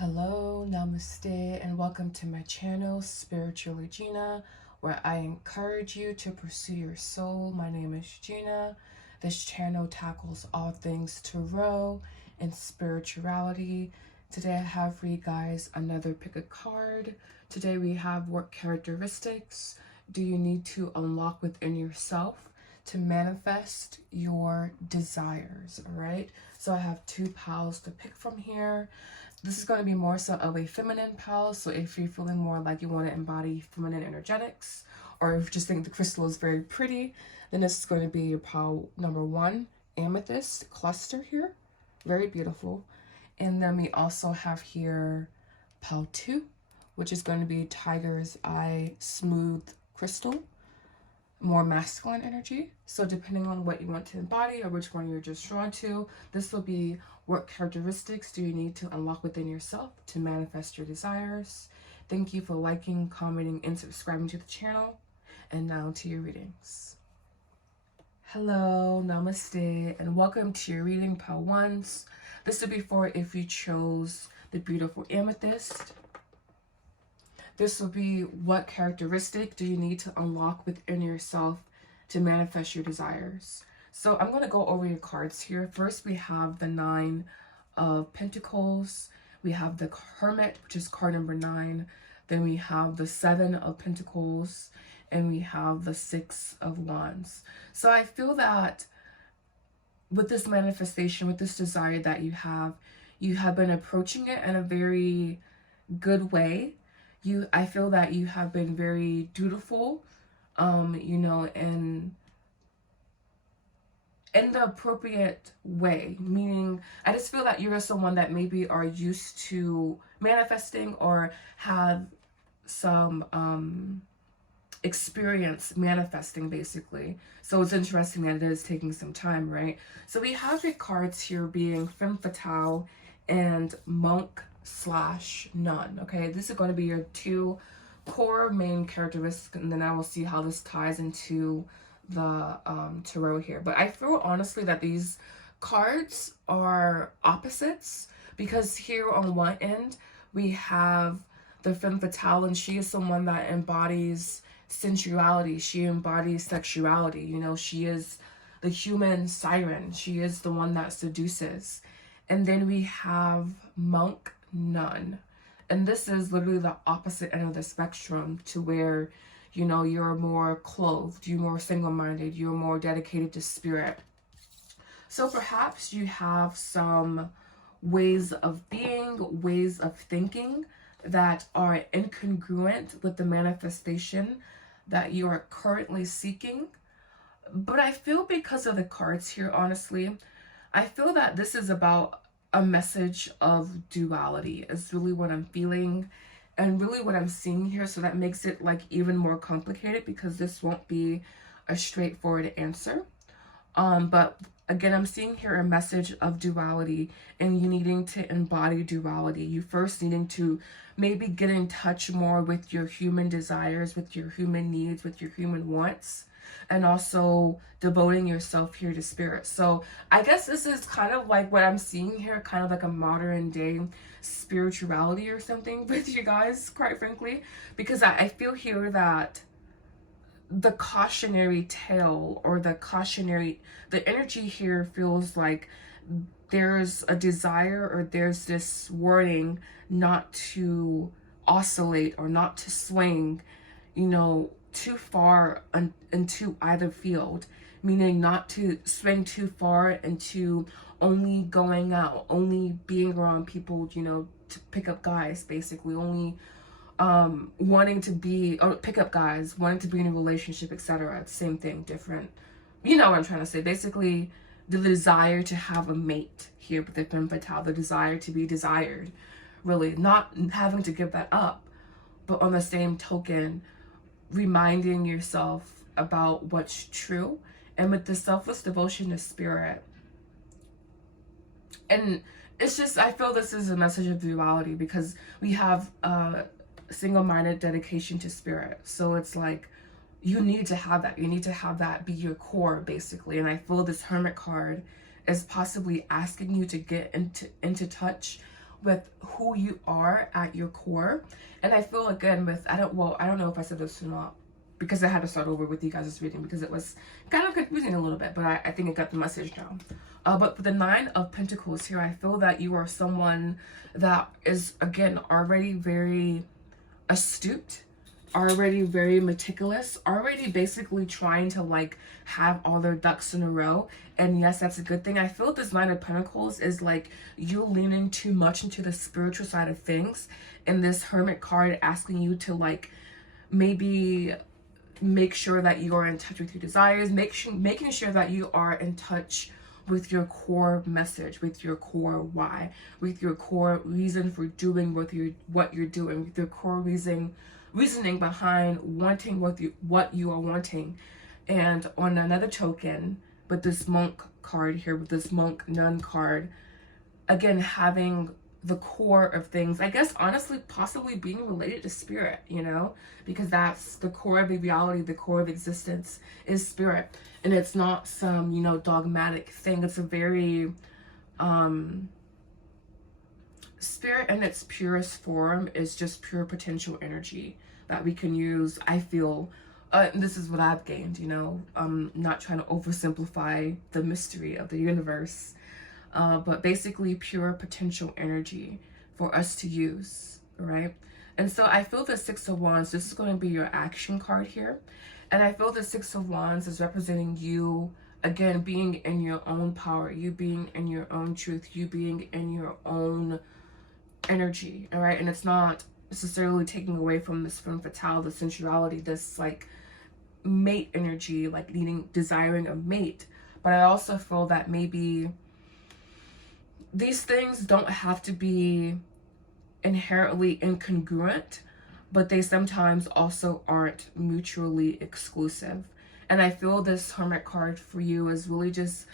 Hello, Namaste, and welcome to my channel, Spiritually Gina, where I encourage you to pursue your soul. My name is Gina. This channel tackles all things tarot and spirituality. Today I have for you guys another pick a card. Today we have what characteristics do you need to unlock within yourself to manifest your desires, all right? So I have two piles to pick from here. This is going to be more so of a feminine pile. So if you're feeling more like you want to embody feminine energetics, or if you just think the crystal is very pretty, then this is going to be your pile number 1, amethyst cluster here. Very beautiful. And then we also have here pile 2, which is going to be tiger's eye smooth crystal, more masculine energy. So depending on what you want to embody or which one you're just drawn to, this will be what characteristics do you need to unlock within yourself to manifest your desires. Thank you for liking, commenting, and subscribing to the channel. And now to your readings. Hello, namaste, and welcome to your reading, pile 1s. This will be for if you chose the beautiful amethyst. This will be what characteristic do you need to unlock within yourself to manifest your desires. So I'm going to go over your cards here. First, we have the 9 of Pentacles. We have the Hermit, which is card number 9. Then we have the 7 of Pentacles. And we have the 6 of Wands. So I feel that with this manifestation, with this desire that you have been approaching it in a very good way. I feel that you have been very dutiful, in the appropriate way, meaning I just feel that you're someone that maybe are used to manifesting or have some experience manifesting, basically. So it's interesting that it is taking some time, right? So we have your cards here being femme fatale and monk/nun. Okay, this is going to be your 2 core main characteristics, and then I will see how this ties into the tarot here. But I feel honestly that these cards are opposites, because here on one end we have the femme fatale, and she is someone that embodies sensuality. She embodies sexuality. You know, she is the human siren. She is the one that seduces. And then we have monk nun, and this is literally the opposite end of the spectrum, to where you're more clothed, you're more single-minded, you're more dedicated to spirit. So perhaps you have some ways of being, ways of thinking that are incongruent with the manifestation that you are currently seeking. But I feel, because of the cards here, honestly, I feel that this is about a message of duality is really what I'm feeling and really what I'm seeing here. So that makes it like even more complicated, because this won't be a straightforward answer. But again, I'm seeing here a message of duality, and you needing to embody duality. You first needing to maybe get in touch more with your human desires, with your human needs, with your human wants, and also devoting yourself here to spirit. So I guess this is kind of like what I'm seeing here, kind of like a modern day spirituality or something with you guys, quite frankly, because I feel here that the cautionary tale, or the energy here feels like there's a desire, or there's this wording not to oscillate or not to swing, too far into either field, meaning not to swing too far into only going out, only being around people, to pick up guys, basically, only wanting to be, or pick up guys, wanting to be in a relationship, etc. Same thing, different. You know what I'm trying to say. Basically, the desire to have a mate here with the femme fatale, the desire to be desired, really, not having to give that up, but on the same token, reminding yourself about what's true, and with the selfless devotion to spirit. And it's just, I feel this is a message of duality, because we have single-minded dedication to spirit. So it's like you need to have that. You need to have that be your core, basically. And I feel this Hermit card is possibly asking you to get into touch with who you are at your core. And I feel again with, I don't know if I said this or not, because I had to start over with you guys' reading because it was kind of confusing a little bit, but I think I got the message now. But with the Nine of Pentacles here, I feel that you are someone that is, again, already very astute, already very meticulous, already basically trying to like have all their ducks in a row. And yes, that's a good thing. I feel this Nine of Pentacles is like you leaning too much into the spiritual side of things, and this Hermit card asking you to like maybe make sure that you are in touch with your desires, making sure that you are in touch with your core message, with your core why, with your core reason for doing what you're doing, with your core reasoning behind wanting what you are wanting. And on another token, with this Monk card here, with this Monk Nun card, again, having the core of things, I guess honestly possibly being related to spirit, you know, because that's the core of the reality, the core of existence is spirit. And it's not some, you know, dogmatic thing. It's a very spirit in its purest form is just pure potential energy that we can use. I feel this is what I've gained, you know. I'm not trying to oversimplify the mystery of the universe, but basically pure potential energy for us to use, right? And so I feel the Six of Wands, this is going to be your action card here. And I feel the Six of Wands is representing you, again, being in your own power, you being in your own truth, you being in your own energy, all right? And it's not necessarily taking away from this femme fatale, the sensuality, this like mate energy, like desiring a mate. But I also feel that maybe these things don't have to be inherently incongruent, but they sometimes also aren't mutually exclusive. And I feel this Hermit card for you is really just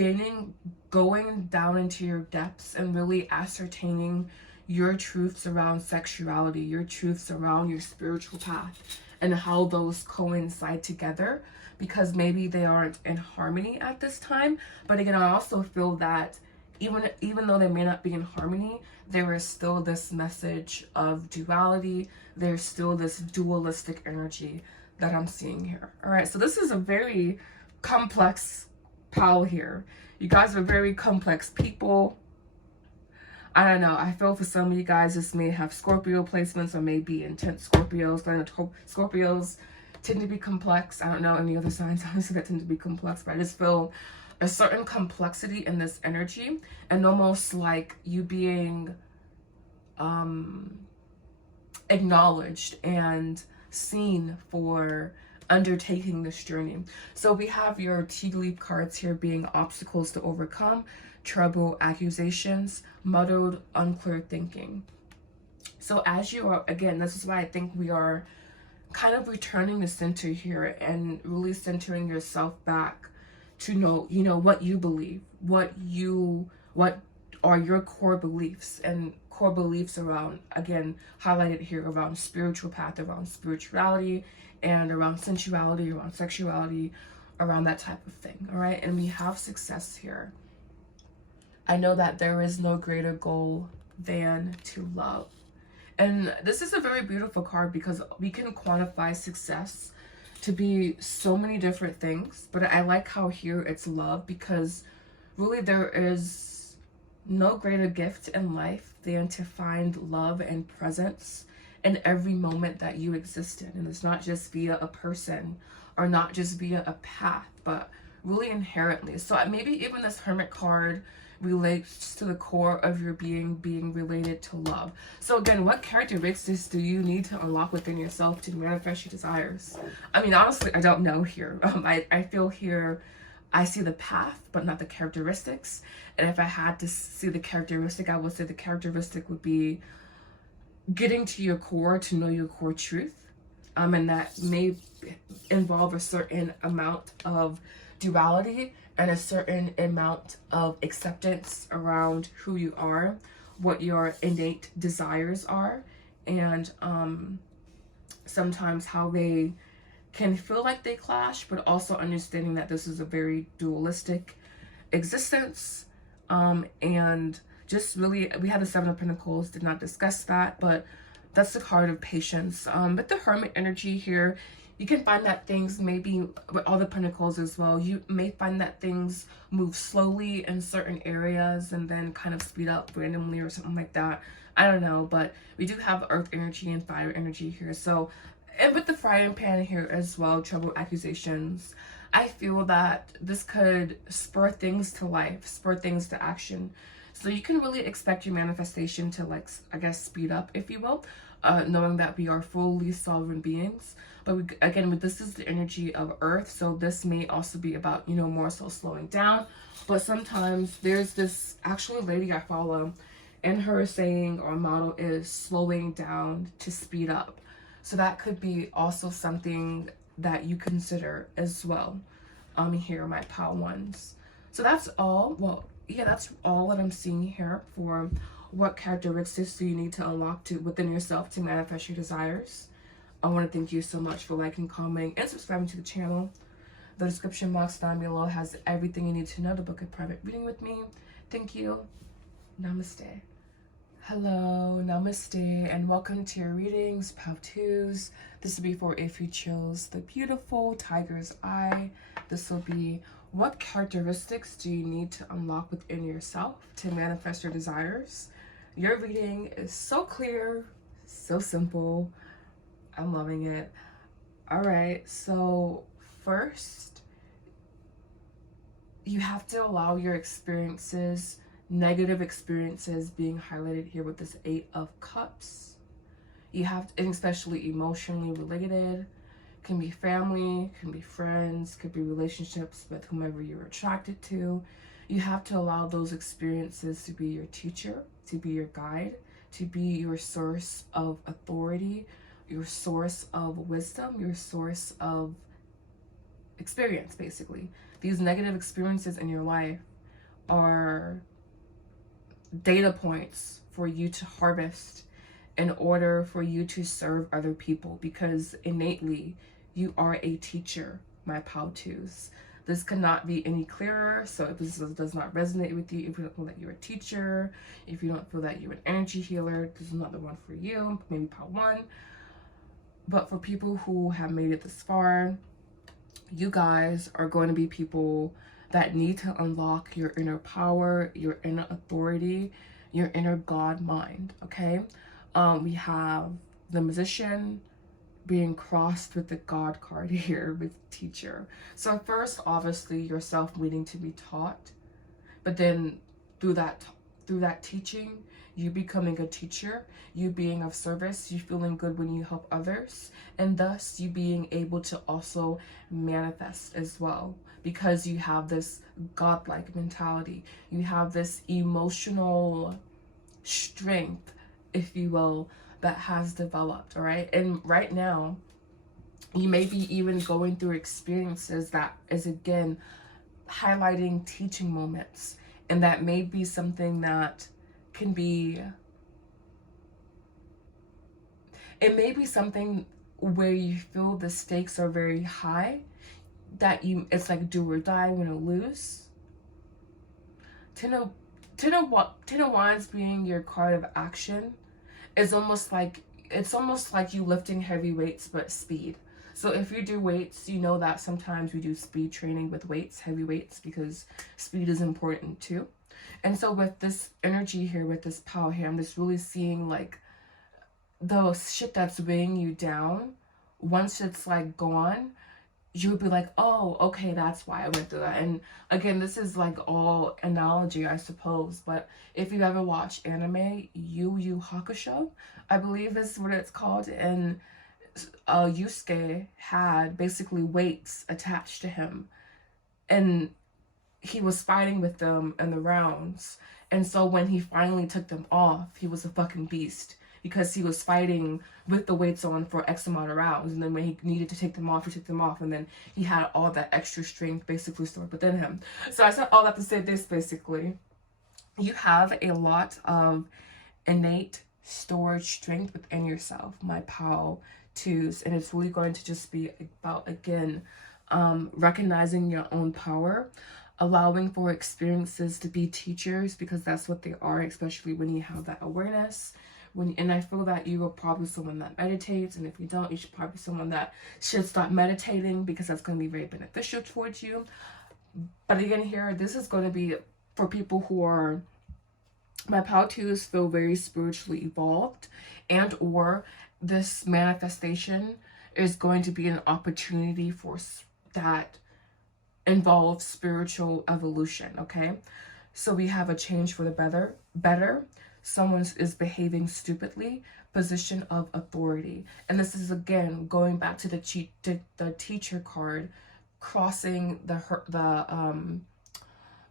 going down into your depths and really ascertaining your truths around sexuality, your truths around your spiritual path, and how those coincide together, because maybe they aren't in harmony at this time. But again, I also feel that even though they may not be in harmony, there is still this message of duality. There's still this dualistic energy that I'm seeing here. All right, so this is a very complex pile here. You guys are very complex people. I don't know. I feel for some of you guys, this may have Scorpio placements or maybe intense Scorpios. Scorpios tend to be complex. I don't know any other signs, honestly, that tend to be complex, but I just feel a certain complexity in this energy, and almost like you being acknowledged and seen for undertaking this journey. So we have your tea leaf cards here being obstacles to overcome, trouble, accusations, muddled, unclear thinking. So as you are, again, this is why I think we are kind of returning to center here and really centering yourself back to know, you know, what you believe, what are your core beliefs, and core beliefs around, again, highlighted here around spiritual path, around spirituality, and around sensuality, around sexuality, around that type of thing. All right, and we have success here. I know that there is no greater goal than to love. And this is a very beautiful card because we can quantify success to be so many different things, but I like how here it's love, because really there is no greater gift in life than to find love and presence in every moment that you exist in. And it's not just via a person or not just via a path, but really inherently. So maybe even this Hermit card relates to the core of your being related to love. So again, what characteristics do you need to unlock within yourself to manifest your desires? I mean, honestly, I don't know here. I feel here I see the path, but not the characteristics. And if I had to see the characteristic, I would say the characteristic would be getting to your core, to know your core truth. And that may involve a certain amount of duality and a certain amount of acceptance around who you are, what your innate desires are, and sometimes how they can feel like they clash, but also understanding that this is a very dualistic existence, and just really, we had the Seven of Pentacles, did not discuss that, but that's the card of patience. With the Hermit energy here, you can find that things maybe with all the Pentacles as well, you may find that things move slowly in certain areas and then kind of speed up randomly or something like that. I don't know, but we do have Earth energy and Fire energy here. So, and with the frying pan here as well, trouble, accusations, I feel that this could spur things to life, spur things to action. So you can really expect your manifestation to, like, I guess, speed up, if you will, knowing that we are fully sovereign beings. But we, again, this is the energy of Earth, so this may also be about, you know, more so slowing down. But sometimes there's this actually lady I follow, and her saying or motto is slowing down to speed up. So that could be also something that you consider as well. Here, my pal ones. So that's all. Well, yeah, that's all that I'm seeing here for what characteristics do you need to unlock to within yourself to manifest your desires. I want to thank you so much for liking, commenting, and subscribing to the channel. The description box down below has everything you need to know to book a private reading with me. Thank you. Namaste. Hello, namaste, and welcome to your readings, Pal 2s. This will be for if you chose the beautiful tiger's eye. This will be what characteristics do you need to unlock within yourself to manifest your desires. Your reading is so clear, so simple. I'm loving it. All right, so first, you have to allow your experiences, negative experiences being highlighted here with this 8 of Cups. You have to, and especially emotionally related, can be family, can be friends, could be relationships with whomever you're attracted to. You have to allow those experiences to be your teacher, to be your guide, to be your source of authority, your source of wisdom, your source of experience, basically. These negative experiences in your life are data points for you to harvest in order for you to serve other people, because innately you are a teacher, my pal 2s. This cannot be any clearer. So if this does not resonate with you, if you don't feel that you're a teacher, if you don't feel that you're an energy healer, this is not the one for you, maybe pal 1. But for people who have made it this far, you guys are going to be people that need to unlock your inner power, your inner authority, your inner God mind, okay? We have the Magician being crossed with the God card here with teacher. So first, obviously, yourself needing to be taught, but then through that teaching, you becoming a teacher, you being of service, you feeling good when you help others, and thus you being able to also manifest as well, because you have this godlike mentality, you have this emotional strength, if you will, that has developed, all right? And right now, you may be even going through experiences that is, again, highlighting teaching moments, and that may be something that can be, it may be something where you feel the stakes are very high, that it's like do or die, win or lose. Ten of Wands being your card of action is almost like, it's almost like you lifting heavy weights but speed. So if you do weights, you know that sometimes we do speed training with weights, heavy weights, because speed is important too. And so with this energy here, with this power here, I'm just really seeing like the shit that's weighing you down, once it's like gone, you would be like, oh, okay, that's why I went through that. And again, this is like all analogy, I suppose, but if you've ever watched anime, Yu Yu Hakusho, I believe is what it's called, and Yusuke had basically weights attached to him, and he was fighting with them in the rounds. And so when he finally took them off, he was a fucking beast, because he was fighting with the weights on for X amount of rounds. And then when he needed to take them off, he took them off. And then he had all that extra strength basically stored within him. So I said all that to say this, basically. You have a lot of innate storage strength within yourself, my pal 2s. And it's really going to just be about, again, recognizing your own power, allowing for experiences to be teachers, because that's what they are, especially when you have that awareness. And I feel that you are probably someone that meditates, and if you don't, you should probably be someone that should start meditating, because that's going to be very beneficial towards you. But again, here, this is going to be for people who are, my pal twos feel very spiritually evolved, and or this manifestation is going to be an opportunity for that involves spiritual evolution. Okay, so we have a change for the better. Someone is behaving stupidly, position of authority. And this is again going back to the teacher card, crossing the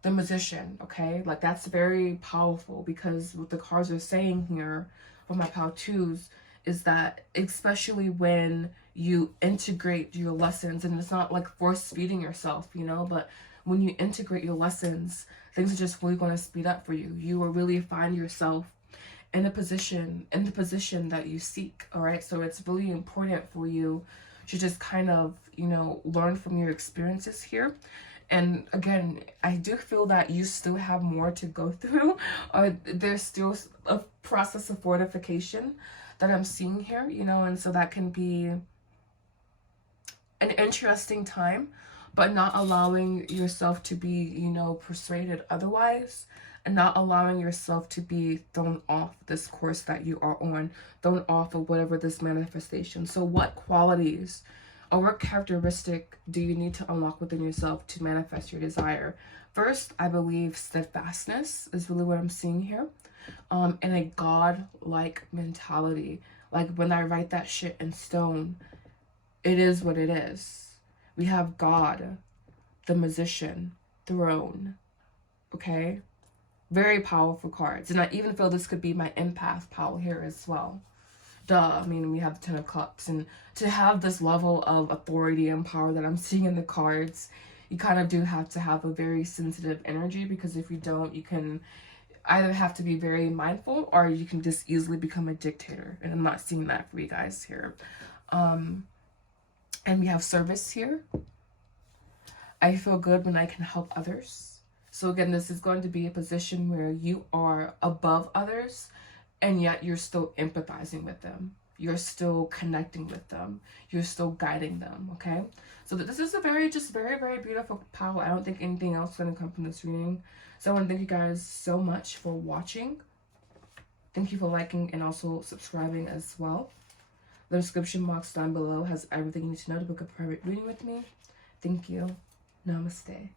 musician. Okay, like that's very powerful, because what the cards are saying here for my pal twos is that, especially when you integrate your lessons, and it's not like force feeding yourself, you know, but when you integrate your lessons, things are just really going to speed up for you. You will really find yourself in the position that you seek. All right, so it's really important for you to just kind of, you know, learn from your experiences here. And again, I do feel that you still have more to go through. There's still a process of fortification that I'm seeing here, you know, and so that can be an interesting time, but not allowing yourself to be, you know, persuaded otherwise, and not allowing yourself to be thrown off this course that you are on, thrown off of whatever this manifestation. So what qualities or what characteristic do you need to unlock within yourself to manifest your desire? First, I believe steadfastness is really what I'm seeing here, and a God-like mentality. Like when I write that shit in stone, it is what it is. We have God, the magician, throne. Okay? Very powerful cards. And I even feel this could be my empath pal here as well. Duh, I mean, we have the 10 of Cups. And to have this level of authority and power that I'm seeing in the cards, you kind of do have to have a very sensitive energy, because if you don't, you can either have to be very mindful, or you can just easily become a dictator. And I'm not seeing that for you guys here. And we have service here. I feel good when I can help others. So again, this is going to be a position where you are above others, and yet you're still empathizing with them. You're still connecting with them. You're still guiding them, okay? So this is a very beautiful pile. I don't think anything else is going to come from this reading. So I want to thank you guys so much for watching. Thank you for liking and also subscribing as well. The description box down below has everything you need to know to book a private reading with me. Thank you. Namaste.